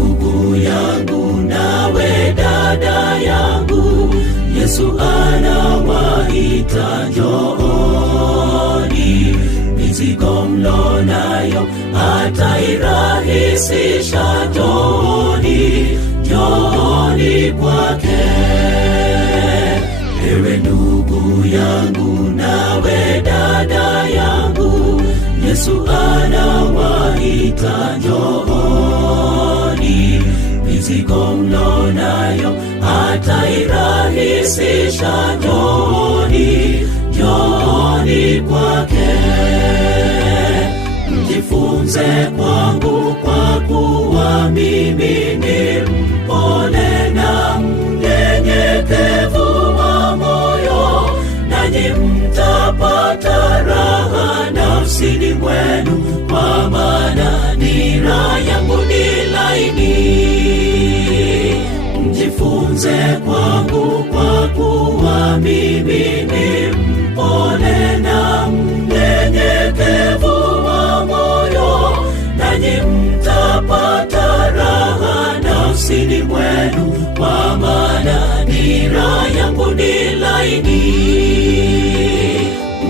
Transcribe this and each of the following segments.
ndugu yangu, nawe dada yangu, Yesu anawaita njooni. Mizigo mlo nayo atairahisisha, njooni, njooni kwake. Ewe ndugu yangu, nawe dada yangu, Yesu anawaita njooni. Mizigo mlo nayo atairahisisha, njooni, njooni kwake. Mjifunze kwangu, kwa kuwa mimi ni mpole na mnyenyekevu wa moyo, nanyi mtapata raha nafsini mwenu, kwa maana nira yangu ni laini. Mjifunze kwangu, kwa kuwa mimi ni mpole na mnyenyekevu wa moyo, nanyi mtapata raha nafsini mwenu, kwa maana nira yangu ni laini.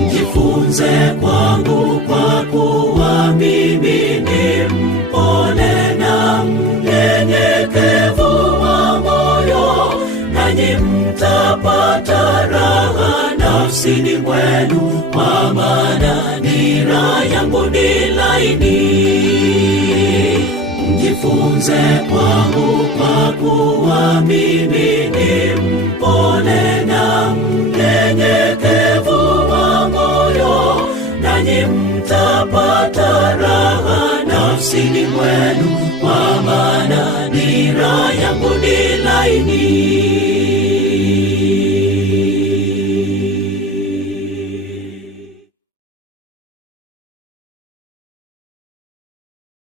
Mjifunze kwangu, kwa kuwa mimi ni mpole na mnyenyekevu wa moyo, nanyi mtapata raha nafsini mwenu, kwa maana nira yangu ni laini. Mjifunze kwangu, kwa kuwa mimi ni mpole na mnyenyekevu wa moyo, nanyi mtapata raha nafsini mwenu, kwa maana nira yangu ni laini.